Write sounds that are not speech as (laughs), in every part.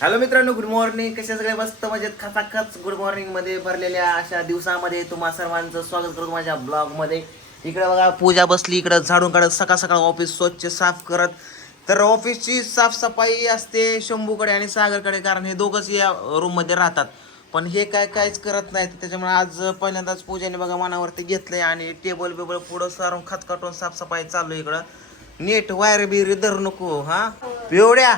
Hello मित्रांनो good morning कसे सगळे मस्त मजेत खचाखच गुड मॉर्निंगमध्ये भरलेल्या अशा दिवसामध्ये तुम्हा सर्वांचं स्वागत करतो माझ्या ब्लॉगमध्ये. इकडे बघा पूजा बसली इकडे झाडून काढत सकाळ सकाळ ऑफिस स्वच्छ साफ करत. तर ऑफिसची साफसफाई असते शंभूकडे आणि सागरकडे कारण हे दोघंच या रूममध्ये राहतात. पण हे काय काहीच करत नाहीत त्याच्यामुळे आज पहिल्यांदाच पूजाने बघा मनावरती घेतलंय आणि टेबल बिबल पुढं सारून खतखटून साफसफाई चालू आहे इकडं. नीट वायर बिर धरू नको हा? एवढ्या?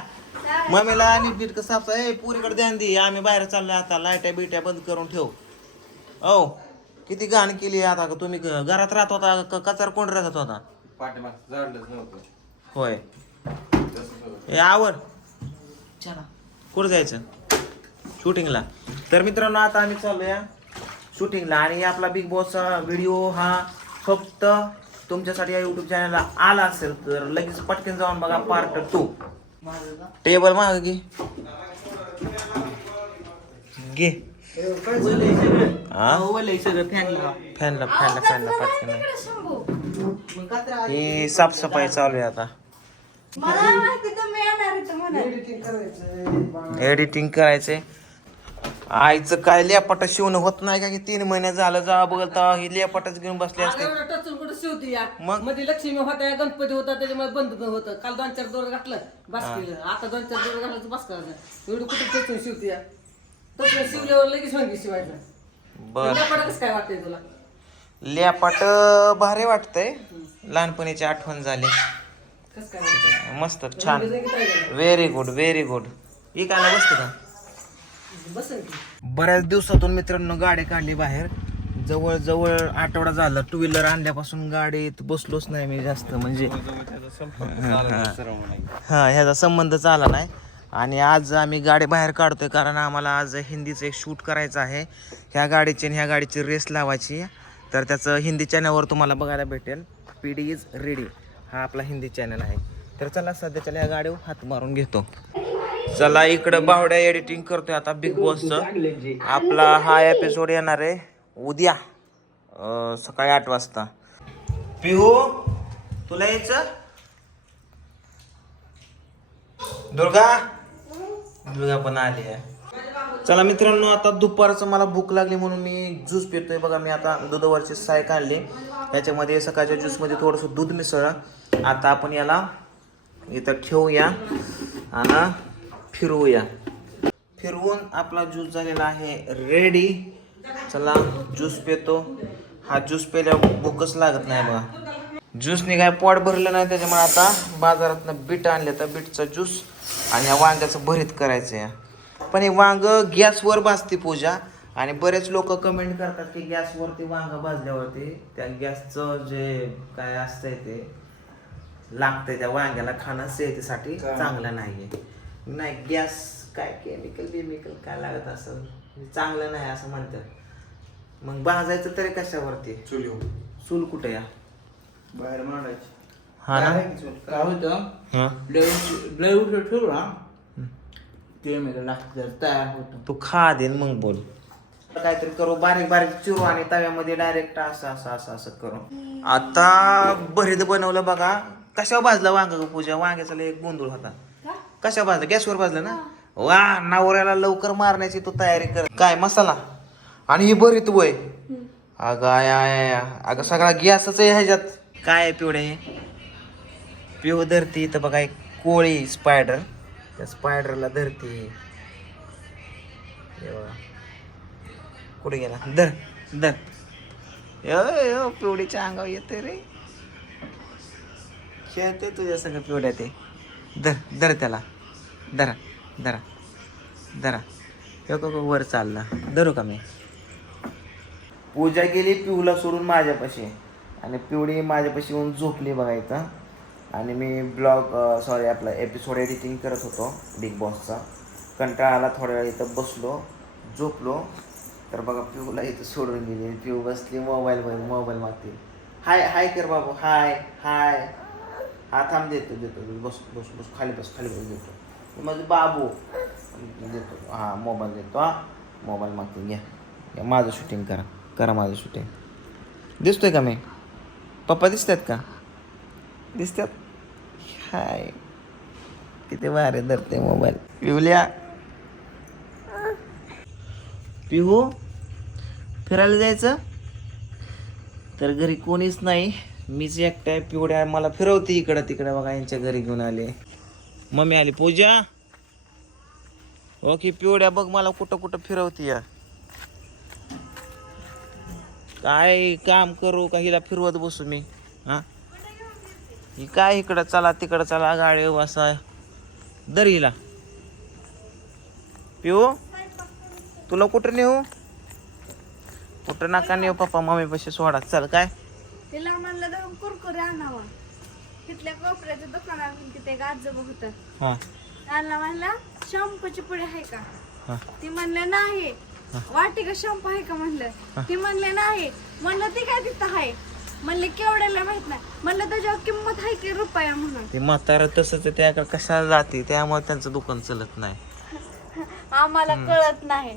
मम्मीला आणि नीट कसं साफ ए पुरीकडे ध्यान दे. आम्ही बाहेर चाललोय आता. लाईट्या बिट्या बंद करून ठेव. ओ किती घाण केली आता का तुम्ही घरात राहत होता का? कचरा कोण राहत होता? पाठीमाग झाडलंच नव्हतं. होय. ए आवर. चला. कुठं जायचं? शूटिंगला. तर मित्रांनो आता आम्ही चालूया शूटिंगला. आणि आपला बिग बॉसचा व्हिडिओ हा फक्त तुमच्यासाठी या युट्यूब चॅनलला आला असेल तर लगेच पटकन जाऊन बघा पार्ट टू टेबल माग घे. घे. हा? फॅनला फॅनला फॅनला पटकन ही साफसफाई चालू आहे आता. एडिटिंग करायचंय. आईचं काय लेपाटा शिवणं होत नाही का की तीन महिने झालं जा बघता ही लेपाटाच घेऊन बसले असते. एवढं टचून कुठं शिवती या? मग? मध्ये लक्ष्मी होता गणपती होता त्याच्यामुळे बंद होतं. काल दोन चार दोर घातलं बस केलं. आता दोन चार दोर घातलं तर बस करायचं. एवढं कुठं टचून शिवती या? टचून शिवल्यावर लगेच वांगी शिवायचं. बर. कसं काय वाटतंय तुला? लेपाट भारी वाटतंय. लहानपणीची आठवण झाली. कसं काय वाटतंय? मस्त छान. लगेच राहिलं. व्हेरी गुड व्हेरी गुड ही काय बसतो का बसेल की? बऱ्याच दिवसातून मित्रांनो गाडी काढली बाहेर. जवळ जवळ आठवडा झाला. टू व्हीलर आणल्यापासून गाडीत बसलोच नाही मी जास्त. म्हणजे हा ह्याचा संबंधच आला नाही. आणि आज आम्ही गाडी बाहेर काढतोय कारण आम्हाला आज हिंदीचं एक शूट करायचं आहे. ह्या गाडीची आणि ह्या गाडीची रेस लावायची. तर त्याचं हिंदी चॅनलवर तुम्हाला बघायला भेटेल. पी डी इज रेडी हा आपला हिंदी चॅनल आहे. तर चला सध्याच्या ह्या गाडीवर हात मारून घेतो. चला इकडं बावड्या एडिटिंग करतोय आता बिग बॉसचं आपला हा एपिसोड येणार आहे उद्या अं, सकाळी आठ वाजता. पिहू तुला यायचं? दुर्गा? दुर्गा पण आली आहे. चला मित्रांनो आता दुपारचं मला भूक लागली म्हणून मी ज्यूस पितोय. बघा मी आता दुधावरचे साय काढली. त्याच्यामध्ये सकाळच्या ज्यूसमध्ये थोडंसं दूध मिसळलं. आता आपण याला इथं ठेवूया. आणि फिरवूया फिरवून आपला ज्यूस झालेला आहे रेडी चला ज्यूस पितो. हा ज्यूस प्यायल्यावर भूकच लागत नाही बघा. ज्यूसने काय पोट भरलं नाही त्याच्यामुळे आता बाजारातनं बीट आणले तर बीटचा ज्यूस आणि ह्या वांग्याचं भरीत करायचं आहे. पण हे वांग गॅसवर भाजते पूजा. आणि बरेच लोक कमेंट करतात की गॅसवरती वांग भाजल्यावरती त्या गॅसचं जे काय असतंय ते लागतंय त्या वांग्याला खाणं सेहतीसाठी चांगलं नाहीये. नाही गॅस काय केमिकल बिमिकल काय लागत असं चांगलं नाही असं म्हणतात. मग भाजायचं तरी कशावरती? चुलीवर. चूल कुठे या? बाहेर मांडायची. हा ना? काय होतं? हा. ठेवला लागतं तयार होतं. तू खा दे न मग बोल. काहीतरी करू बारीक बारीक चिरू आणि तव्यामध्ये डायरेक्ट असं असं असं असं करू. आता भरीत बनवलं बघा. कशावर भाजलं वांग पूजा? वांग्याचा लय एक गोंधळ होता. कशा भाजलं? गॅसवर भाजलं ना? वा नवऱ्याला लवकर मारण्याची तू तयारी कर. काय मसाला? आणि ही बरी तू वय. अगं आय आय अगं सगळा गॅसच आहे ह्याच्यात. काय आहे पिवडे हे पिव धरती तर बघा एक कोळी स्पायडर त्या स्पायडरला धरती. कुठे गेला? धर धर. यो पिवडीच्या अंगावर येते रे. खेळते तुझ्या सगळं पिवड्या ते. धर धर त्याला. धरा धरा. धरा. हे का वर चालला धरू का मी? पूजा गेली पिऊला सोडून माझ्यापाशी. आणि पिवळी माझ्यापाशी येऊन झोपली बघा इथं. आणि मी ब्लॉग सॉरी आपला एपिसोड एडिटिंग करत होतो बिग बॉसचा कंटाळा आला थोड्या वेळ इथं बसलो झोपलो. तर बघा पिऊला इथं सोडून गेली. पिऊ बसली मोबाईल मोबाईल मागते. हाय हाय कर बाबू हाय हाय. हा थांब देतो देतो बस बस बस. खाली बस खाली बस देतो. माझं बाबू. देतो. हां मोबाईल देतो हां. मोबाईल मागते घ्या. घ्या माझं शूटिंग करा. करा माझं शूटिंग दिसतोय का मी? पप्पा दिसतात का? दिसतात? हाय. किती वारे धरते मोबाईल. पिवल्या? पिहू? फिरायला जायचं? तर घरी कोणीच नाही. मीच एकटा पिवड्या मला फिरवते इकडं तिकडं बघा यांच्या घरी घेऊन आले. मम्मी आली. पूजा? हो ओके पिवड्या बघ मला कुठं कुठं फिरवते या. काय काम करू का हिला फिरवत बसू मी? हा? ही काय इकडं चला तिकडं चला गाडी बसा. दर हिला. पिऊ? तुला कुठं नेऊ? कुठं नका नेऊ पप्पा मम्मी पैसे सोडा. चल काय? तिला म्हणलं तर कुरकुरे आणावा. तिथल्या कोपऱ्याच्या दुकानात तिथे आजोबा होतं. हा. त्यांना म्हणलं शॅम्पूची पुढे आहे का? ती म्हणले नाही. वाटी का शॅम्पू आहे का? म्हणलं. ती म्हणले नाही. म्हणलं ती काय तिथं आहे? म्हणले केवढ्याला माहीत नाही. म्हणलं त्याच्यावर किंमत आहे की रुपया म्हणून? ते म्हातारं तसंच आहे, त्याकडे कशाला जाते? त्यामुळे त्यांचं दुकान चलत नाही. (laughs) आम्हाला कळत नाही.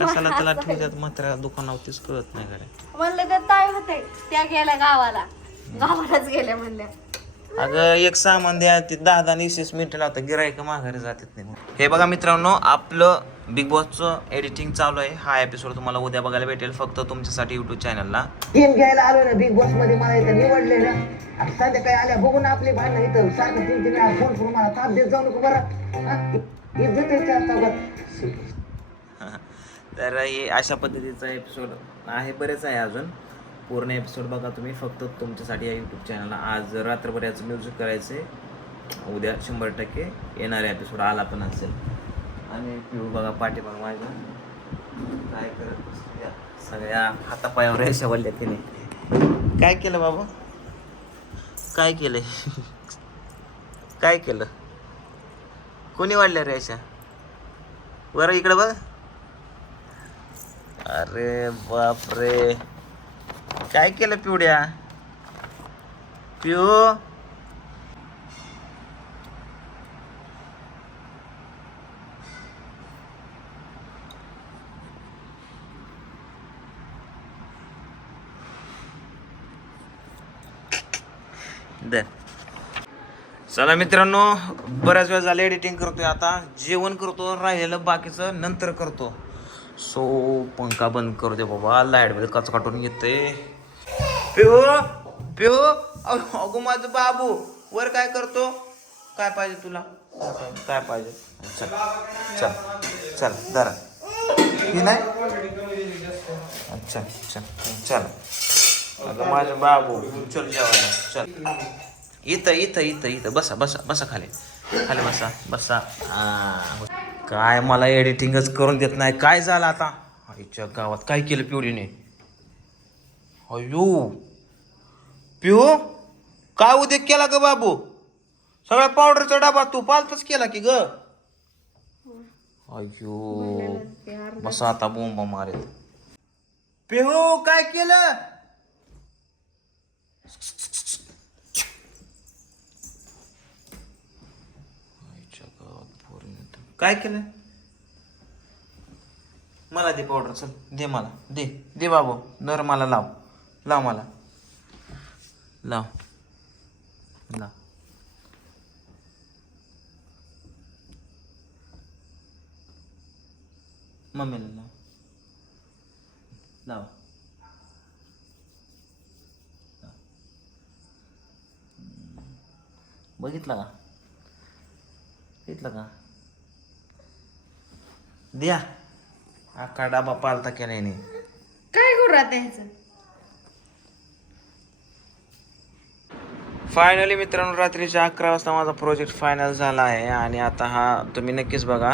कशाला त्याला ठेवतात म्हाताऱ्या दुकानावरतीच कळत नाही गड्या. म्हणलं त्या ताई होते त्या गेल्या गावाला. गावालाच गेल्या म्हणल्या. अगं एक सामान द्या ते दहा दहा वीस वीस मिनिटं लावतं गिरायक माघारी जातात नाही हे बघा मित्रांनो आपलं बिग बॉसचं एडिटिंग चालू आहे. हा एपिसोड तुम्हाला उद्या बघायला भेटेल फक्त तुमच्यासाठी युट्यूब चॅनलला टीम घ्यायला आलो ना बिग बॉसमध्ये मला इथं निवडले ना. आता संध्याकाळी आल्या बघून आपली भांडणं इथं सारखं तीन तीन वेळा फोन करून मला ताप देत जाऊ नको बरं. हा? इज्जत आहे त्या तर हे अशा पद्धतीचा एपिसोड आहे बरेच आहे अजून. पूर्ण एपिसोड बघा तुम्ही फक्त तुमच्यासाठी या यूट्यूब चॅनलला आज रात्रभर याचं म्युझिक करायचं आहे उद्या शंभर टक्के येणारा एपिसोड आला पण असेल. आणि पिऊ बघा पाठीमाग माझ्या. काय करत सगळ्या हातापायावर रेषा तिने. काय केलं बाबा? काय केलं (laughs) काय केलं? कोणी वाढल्या रेषा? बरं इकडं बघ. अरे बापरे. काय केलं पिवड्या? पिऊ? दे. चला मित्रांनो बऱ्याच वेळ झालं एडिटिंग करतोय आता. जेवण करतो राहिलेलं बाकीचं नंतर करतो. सो पंखा बंद करू दे बाबा लाइटमध्ये कच काटून येते पिऊ पिऊ अहो अगो माझं बाबू वर काय करतो? काय पाहिजे तुला? काय पाहिजे? काय पाहिजे? चल चल चल धरा. ही नाही? अच्छा चल चल. अगं माझं बाबू चल जेवायला. चल. इथं इथं इथं इथं बसा बसा बसा खाली. खाली बसा बसा. हा. काय मला एडिटिंगच करून देत नाही. काय झालं आता? आईच्या गावात काय केलं पिवडीने अयो पिऊ काय उद्योग केला ग बाबू? सगळ्या पावडरचा डबा तू पालतच केला की ग? अयो बस आता बोंबा मारेल. पिहू काय केलं आईच्या गावात पोरीनं तर- काय केलं मला दे पावडर चल दे मला दे दे बाबू नर मला लाव लाव मला. लाव लाव. मम्मीला लाव. लाव. बघितलं का? बघितलं का? द्या. अख्खा डाबा पालता केला नाही काय करू ह्याचं? फायनली मित्रांनो रात्रीच्या अकरा वाजता माझा प्रोजेक्ट फायनल झाला आहे आणि आता हा तुम्ही नक्कीच बघा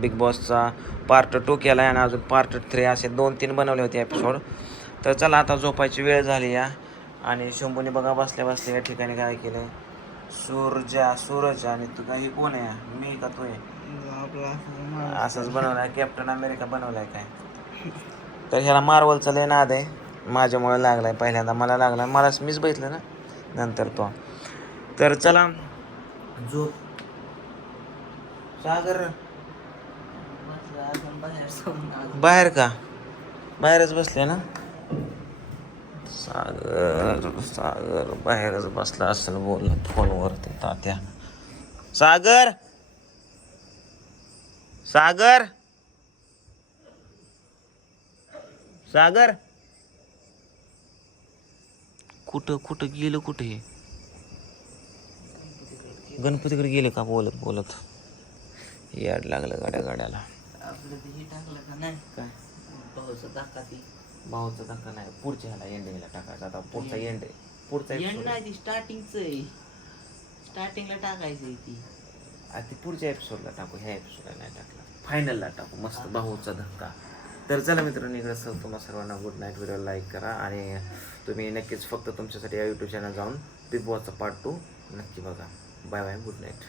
बिग बॉसचा पार्ट टू केला आहे आणि अजून पार्ट थ्री असे दोन तीन बनवले होते एपिसोड तर चला आता झोपायची वेळ झाली या. आणि शंभूने बघा बसल्या बसल्या या ठिकाणी काय केलं सूरजा सूरज आणि तू काही कोण आहे? मी का तू आहे? असंच बनवलाय कॅप्टन अमेरिका बनवलाय काय? तर ह्याला मार्वलचा लय नाद आहे. माझ्यामुळे लागलाय पहिल्यांदा मला लागला मलाच मीच बघितलं ना नंतर तो. तर चला. जो सागर. बाहेर का? बाहेरच बसले ना? सागर सागर बाहेरच बसला असेल बोलला फोनवरती तात्या. सागर! सागर? सागर? कुठं कुठं गेलं कुठं? हे गणपतीकडे गेले का? बोलत बोलत. याड लागलं गाड्या गाड्याला. आपलं ते हे टाकलं का नाही? काय? पाऊस धक्का ती. भाऊचा धक्का नाही. पुढच्या ह्याला एंडिंगला टाकायचा. आता पुढचा एंड पुढचा एंड. नाही ती स्टार्टिंगच आहे. स्टार्टिंगला टाकायचं आहे ती. ती पुढच्या एपिसोडला टाकू ह्या एपिसोडला नाही टाकला फायनलला टाकू मस्त भाऊचा धक्का. तर चला मित्रांनो इकडे सर तुम्हाला सर्वांना गुड नाईट व्हिडिओ लाईक करा आणि तुम्ही नक्कीच फक्त तुमच्यासाठी या यूट्यूब चॅनल जाऊन बिग बॉसचा पार्ट टू नक्की बघा. Bye bye good night